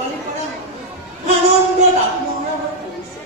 দেৱালীৰ পৰা আনন্দত আত্মহাৰা হৈ পৰিছে।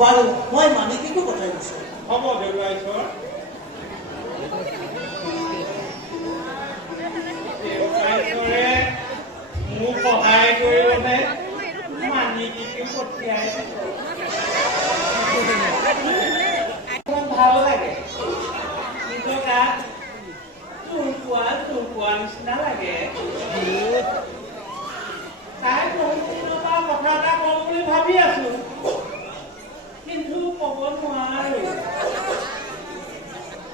বাৰু মই মানিকীকো পঠাই দিছো। হ'ব দেউতাইছৰ দেউতাইছৰে মোক সহায় কৰিবনে মানিকীকো পঠিয়াই ভাল লাগে কিন্তু তাত চুৰ পোৱা নিচিনা লাগে। তাই বহুত দিনৰ পৰা কথা এটা কম বুলি ভাবি আছো কিন্তু ক'ব নোৱাৰো।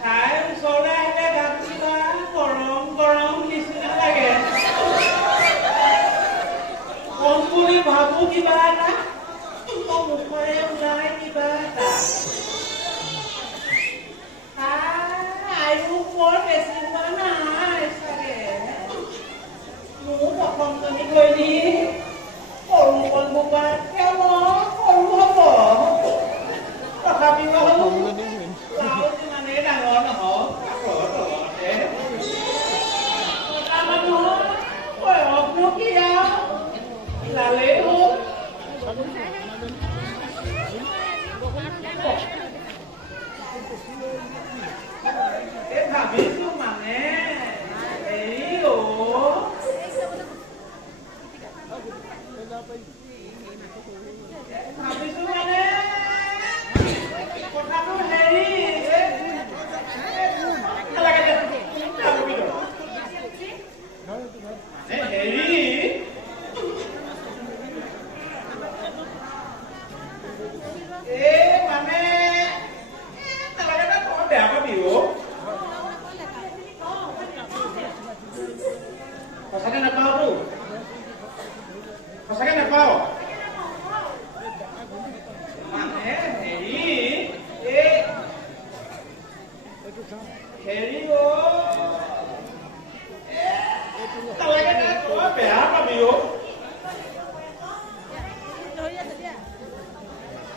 তাই ওচৰলৈ আহিলে গাত কিবা গৰম গৰম নিচিনা লাগে। কম বুলি ভাবো কিবা এটা মুখৰে ওলাই কিবা এটা। আয়ুস বৰ বেছি হোৱা নাই চাগে। মোৰ প্ৰথমজনী গৈ সৰু কলবোপাতকে অলপ সৰু হ'ব। তথাপিও লাও যিমানেই ডাঙৰ নহওক কাষৰ তলতে মতা মানুহৰ বয়সনো কি আৰু লালেই হ'ল। ভাবিছো মানে হেৰি ভাবিছো মানে কথাটো হেৰি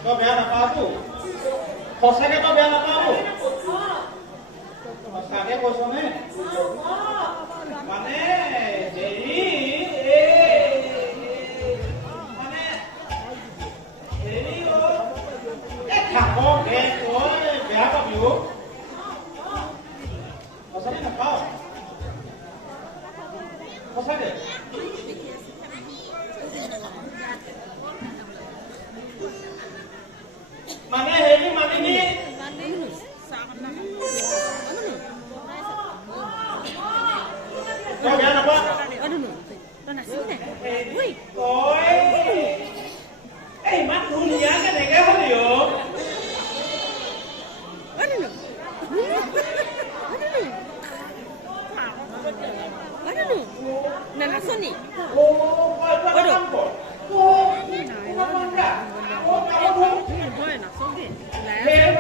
তই বেয়া নাপাবো সঁচাকে তই বেয়া নাপাবো সঁচাকে কৈছনে মানে হেৰি মানে হেৰি থাকক তই বেয়া পাবি সঁচাকে নাপাওঁ সঁচাকে মানে হেৰি মানিনি তই বেয়া নাপা তই ইমান ধুনীয়া কেনেকে হলি Nanasoni. Hey,